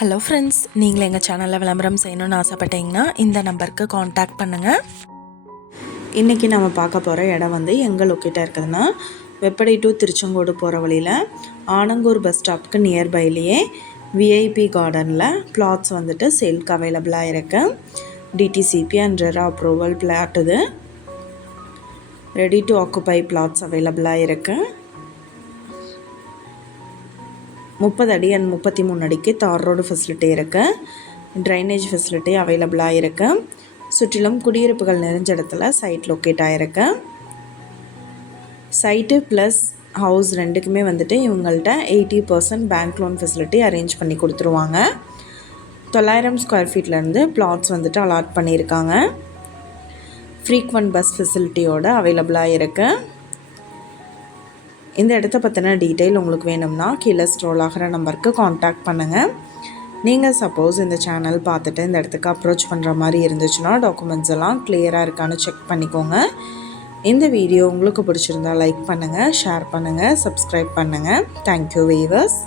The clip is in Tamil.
ஹலோ ஃப்ரெண்ட்ஸ், நீங்கள் எங்கள் சேனலில் விளம்பரம் செய்யணும்னு ஆசைப்பட்டீங்கன்னா இந்த நம்பருக்கு காண்டாக்ட் பண்ணுங்கள். இன்றைக்கி நம்ம பார்க்க போகிற இடம் வந்து எங்கே லொக்கேட்டாக இருக்குதுன்னா, வெப்படை டு திருச்செங்கோடு போகிற வழியில் ஆனங்கூர் பஸ் ஸ்டாப்புக்கு நியர்பைலேயே விஐபி கார்டனில் பிளாட்ஸ் வந்துட்டு சேல்க்கு அவைலபிளாக இருக்குது. DTCP and RERA approval plot இது. ரெடி டு ஆக்குபை பிளாட்ஸ் அவைலபிளாக இருக்குது. 30 அடி அண்ட் 33 அடிக்கு தார் ரோடு ஃபெசிலிட்டி இருக்குது. ட்ரைனேஜ் ஃபெசிலிட்டி அவைலபிளாக இருக்குது. சுற்றிலும் குடியிருப்புகள் நிறைஞ்ச இடத்துல சைட் லொக்கேட் ஆகிருக்கு. சைட்டு ப்ளஸ் ஹவுஸ் ரெண்டுக்குமே வந்துட்டு இவங்கள்ட்ட 80% பேங்க் லோன் ஃபெசிலிட்டி அரேஞ்ச் பண்ணி கொடுத்துருவாங்க. 900 ஸ்கொயர் ஃபீட்லேருந்து பிளாட்ஸ் வந்துட்டு அலாட் பண்ணியிருக்காங்க. ஃப்ரீக்வெண்ட் பஸ் ஃபெசிலிட்டியோடு அவைலபிளாக இருக்குது. இந்த இடத்த பற்றின டீட்டெயில் உங்களுக்கு வேணும்னா கீழே ஸ்க்ரோல் ஆகிற நம்பருக்கு காண்டாக்ட் பண்ணுங்கள். நீங்கள் சப்போஸ் இந்த சேனல் பார்த்துட்டு இந்த இடத்துக்கு அப்ரோச் பண்ணுற மாதிரி இருந்துச்சுன்னா டாக்குமெண்ட்ஸ் எல்லாம் கிளியராக இருக்கான்னு செக் பண்ணிக்கோங்க. இந்த வீடியோ உங்களுக்கு பிடிச்சிருந்தா லைக் பண்ணுங்கள், ஷேர் பண்ணுங்கள், சப்ஸ்கிரைப் பண்ணுங்கள். Thank you viewers.